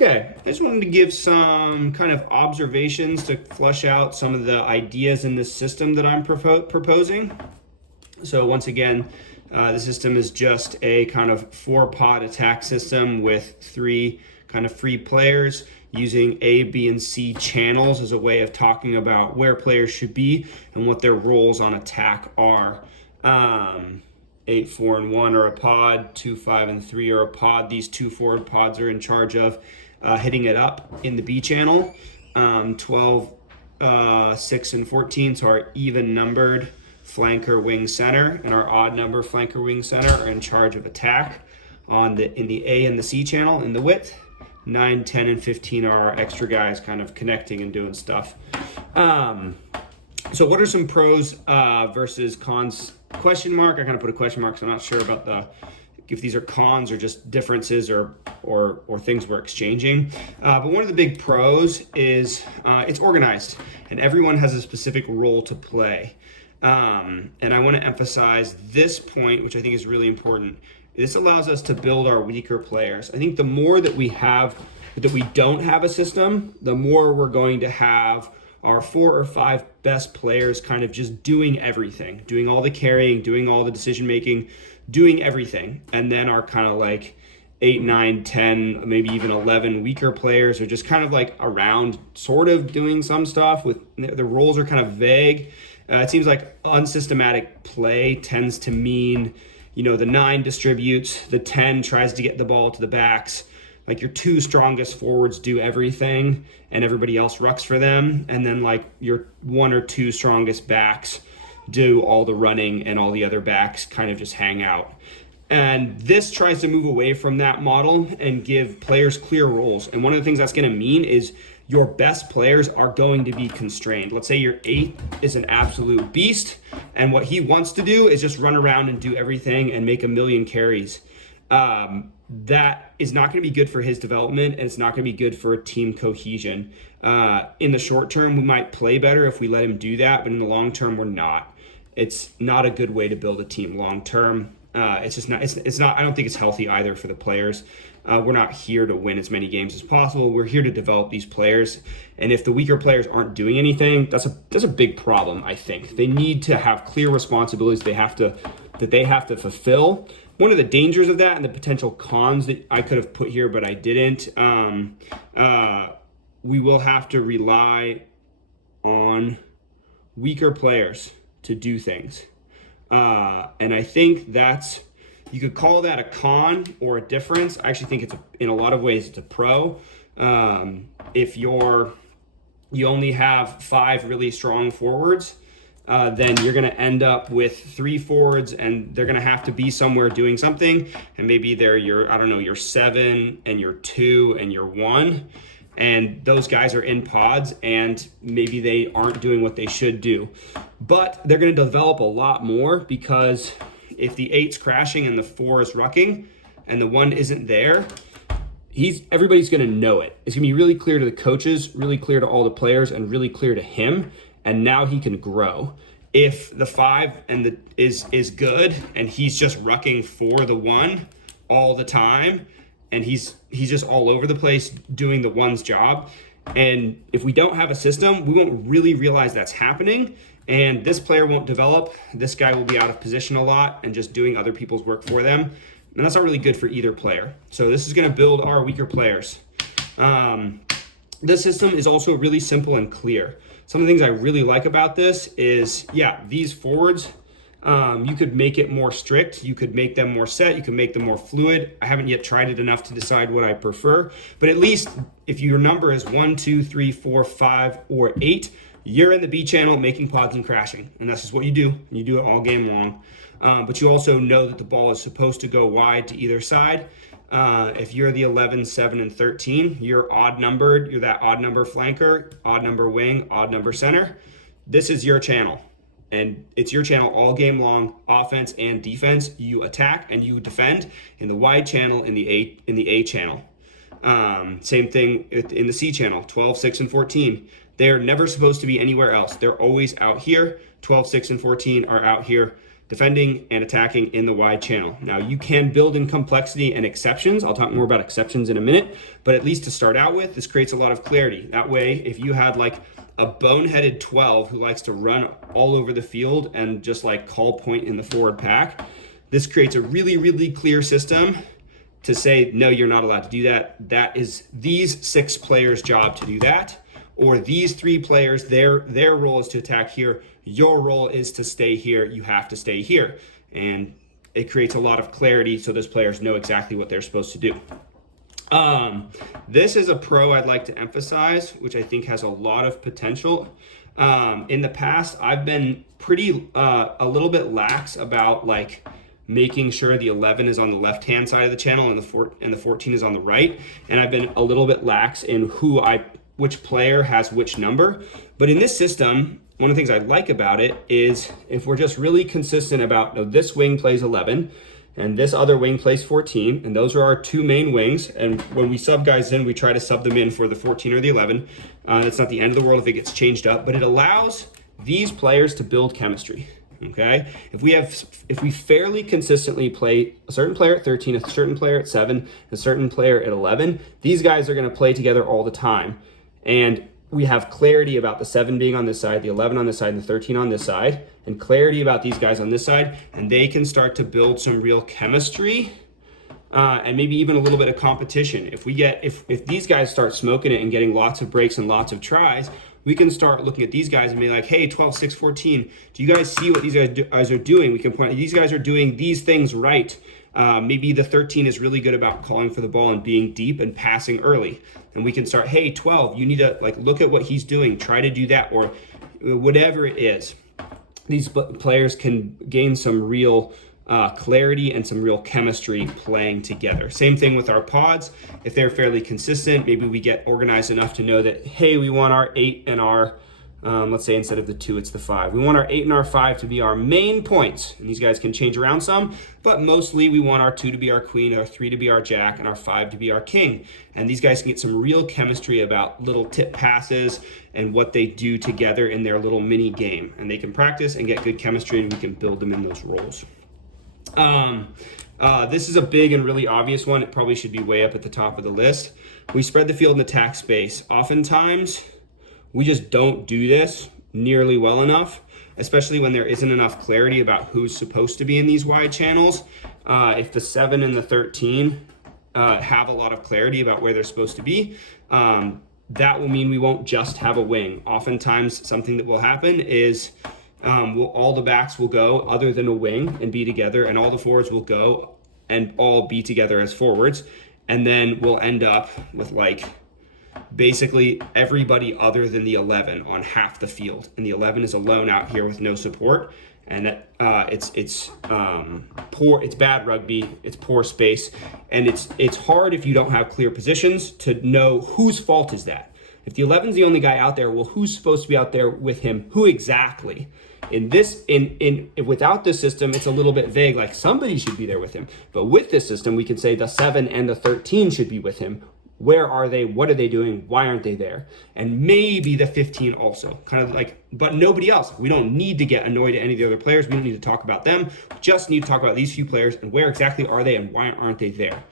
Okay, I just wanted to give some kind of observations to flush out some of the ideas in this system that I'm proposing. So once again, the system is just a kind of 4-pod attack system with 3 kind of free players using A, B, and C channels as a way of talking about where players should be and what their roles on attack are. 8, 4, and 1 are a pod, 2, 5, and 3 are a pod. These 2 forward pods are in charge of hitting it up in the B channel. 12, 6, and 14, so our even numbered flanker, wing, center, and our odd number flanker, wing, center are in charge of attack in the A and the C channel in the width. 9, 10, and 15 are our extra guys kind of connecting and doing stuff. So what are some pros versus cons? Question mark. I kind of put a question mark because I'm not sure about if these are cons or just differences or things we're exchanging. But one of the big pros is it's organized and everyone has a specific role to play. And I want to emphasize this point, which I think is really important. This allows us to build our weaker players. I think the more that we don't have a system, the more we're going to have our 4 or 5 best players kind of just doing everything, doing all the carrying, doing all the decision making, doing everything. And then our kind of like 8, 9, 10, maybe even 11 weaker players are just kind of like around sort of doing some stuff with the roles are kind of vague. It seems like unsystematic play tends to mean, the 9 distributes, the 10 tries to get the ball to the backs. Like your 2 strongest forwards do everything and everybody else rucks for them. And then like your 1 or 2 strongest backs do all the running and all the other backs kind of just hang out. And this tries to move away from that model and give players clear roles. And one of the things that's going to mean is your best players are going to be constrained. Let's say your 8 is an absolute beast and what he wants to do is just run around and do everything and make a million carries. That is not going to be good for his development and it's not going to be good for team cohesion. In the short term, we might play better if we let him do that, but in the long term, we're not. It's not a good way to build a team long term. It's just not, it's not, I don't think it's healthy either for the players. We're not here to win as many games as possible. We're here to develop these players. And if the weaker players aren't doing anything, that's a big problem, I think. They need to have clear responsibilities that they have to fulfill. One of the dangers of that and the potential cons that I could have put here, but I didn't, we will have to rely on weaker players to do things. And I think you could call that a con or a difference. I actually think in a lot of ways, it's a pro. If you only have 5 really strong forwards, then you're going to end up with 3 forwards and they're going to have to be somewhere doing something. And maybe they're your 7 and your 2 and your 1. And those guys are in pods and maybe they aren't doing what they should do. But they're going to develop a lot more because if the 8's crashing and the 4 is rucking and the 1 isn't there, everybody's going to know it. It's going to be really clear to the coaches, really clear to all the players, and really clear to him. And now he can grow. If the 5 is good and he's just rucking for the 1 all the time, and he's just all over the place doing the 1's job, and if we don't have a system, we won't really realize that's happening, and this player won't develop. This guy will be out of position a lot and just doing other people's work for them, and that's not really good for either player. So this is going to build our weaker players. This system is also really simple and clear. Some of the things I really like about this is, these forwards, you could make it more strict. You could make them more set. You can make them more fluid. I haven't yet tried it enough to decide what I prefer. But at least if your number is 1, 2, 3, 4, 5, or 8, you're in the B channel making pods and crashing. And that's just what you do. You do it all game long. But you also know that the ball is supposed to go wide to either side. If you're the 11, 7, and 13, you're odd numbered. You're that odd number flanker, odd number wing, odd number center. This is your channel. And it's your channel all game long, offense and defense. You attack and you defend in the wide channel, in the A channel. Same thing in the C channel, 12, 6, and 14. They're never supposed to be anywhere else. They're always out here. 12, 6, and 14 are out here defending and attacking in the wide channel. Now you can build in complexity and exceptions. I'll talk more about exceptions in a minute, but at least to start out with, this creates a lot of clarity. That way, if you had like a boneheaded 12 who likes to run all over the field and just like call point in the forward pack, this creates a really, really clear system to say, no, you're not allowed to do that. That is these 6 players' job to do that. Or these 3 players, their role is to attack here. Your role is to stay here. You have to stay here. And it creates a lot of clarity so those players know exactly what they're supposed to do. This is a pro I'd like to emphasize, which I think has a lot of potential. In the past, I've been pretty a little bit lax about like making sure the 11 is on the left-hand side of the channel and the 14 is on the right. And I've been a little bit lax in which player has which number. But in this system, one of the things I like about it is if we're just really consistent about this wing plays 11 and this other wing plays 14, and those are our 2 main wings. And when we sub guys in, we try to sub them in for the 14 or the 11. It's not the end of the world if it gets changed up, but it allows these players to build chemistry. Okay, if we fairly consistently play a certain player at 13, a certain player at 7, a certain player at 11, these guys are going to play together all the time. And we have clarity about the 7 being on this side, the 11 on this side, and the 13 on this side, and clarity about these guys on this side, and they can start to build some real chemistry and maybe even a little bit of competition. If these guys start smoking it and getting lots of breaks and lots of tries, we can start looking at these guys and be like, hey, 12, 6, 14, do you guys see what these guys are doing? We can point, these guys are doing these things right. Maybe the 13 is really good about calling for the ball and being deep and passing early. And we can start, hey, 12, you need to like look at what he's doing, try to do that, or whatever it is. These players can gain some real clarity and some real chemistry playing together. Same thing with our pods. If they're fairly consistent, maybe we get organized enough to know that, hey, we want our 8 and our, let's say instead of the 2, it's the 5. We want our 8 and our 5 to be our main points. And these guys can change around some, but mostly we want our 2 to be our queen, our 3 to be our jack, and our 5 to be our king. And these guys can get some real chemistry about little tip passes and what they do together in their little mini game. And they can practice and get good chemistry, and we can build them in those roles. This is a big and really obvious one. It probably should be way up at the top of the list. We spread the field in attack space. Oftentimes, we just don't do this nearly well enough, especially when there isn't enough clarity about who's supposed to be in these wide channels. If the 7 and the 13 have a lot of clarity about where they're supposed to be, that will mean we won't just have a wing. Oftentimes, something that will happen is all the backs will go other than a wing and be together, and all the forwards will go and all be together as forwards. And then we'll end up with like basically everybody other than the 11 on half the field. And the 11 is alone out here with no support. And it's poor, it's bad rugby, it's poor space. And it's hard if you don't have clear positions to know whose fault is that. If the 11's the only guy out there, well, who's supposed to be out there with him? Who exactly? Without this system, it's a little bit vague, like somebody should be there with him. But with this system, we can say the 7 and the 13 should be with him. Where are they? What are they doing? Why aren't they there? And maybe the 15 also, kind of like, but nobody else. We don't need to get annoyed at any of the other players. We don't need to talk about them. We just need to talk about these few players and where exactly are they and why aren't they there?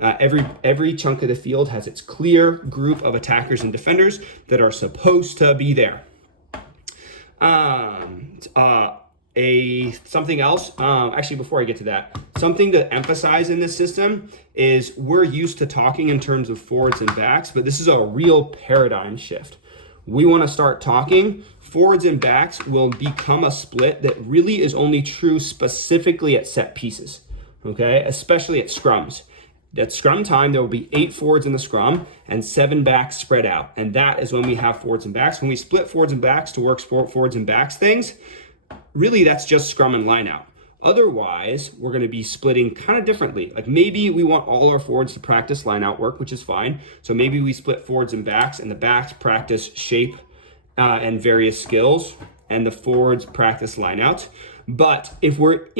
Every chunk of the field has its clear group of attackers and defenders that are supposed to be there. Something else, actually before I get to that, something to emphasize in this system is we're used to talking in terms of forwards and backs, but this is a real paradigm shift. We want to start talking. Forwards and backs will become a split that really is only true specifically at set pieces, okay? Especially at scrums. At scrum time, there will be 8 forwards in the scrum and 7 backs spread out. And that is when we have forwards and backs. When we split forwards and backs to work forwards and backs things, really that's just scrum and line out. Otherwise, we're going to be splitting kind of differently. Like maybe we want all our forwards to practice line out work, which is fine. So maybe we split forwards and the backs practice shape and various skills, and the forwards practice line out. But if we're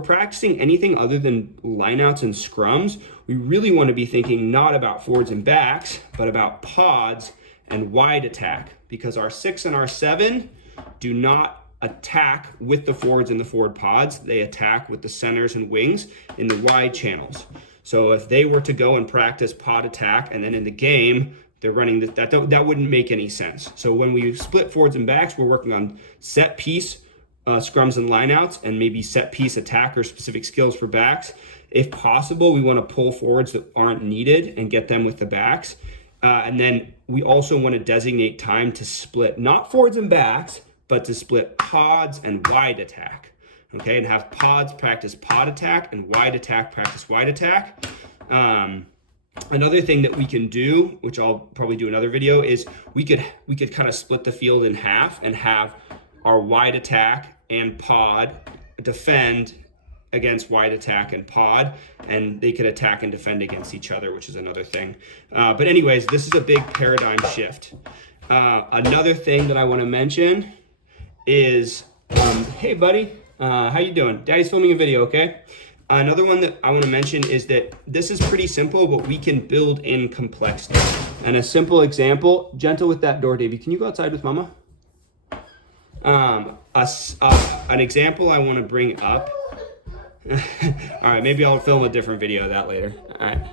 practicing anything other than lineouts and scrums, we really want to be thinking not about forwards and backs, but about pods and wide attack, because our 6 and our 7 do not attack with the forwards and the forward pods. They attack with the centers and wings in the wide channels. So if they were to go and practice pod attack and then in the game they're running that wouldn't make any sense. So when we split forwards and backs, we're working on set piece scrums and lineouts, and maybe set piece attack or specific skills for backs. If possible, we want to pull forwards that aren't needed and get them with the backs. And then we also want to designate time to split, not forwards and backs, but to split pods and wide attack. Okay, and have pods practice pod attack and wide attack practice wide attack. Another thing that we can do, which I'll probably do another video, is we could kind of split the field in half and have our wide attack and pod defend against wide attack and pod, and they could attack and defend against each other, which is another thing. But anyways, this is a big paradigm shift. Another thing that I want to mention is, hey buddy, how you doing? Daddy's filming a video, okay? Another one that I want to mention is that this is pretty simple, but we can build in complexity. And a simple example, gentle with that door, Davey. Can you go outside with mama? An example I want to bring up. All right, maybe I'll film a different video of that later. All right.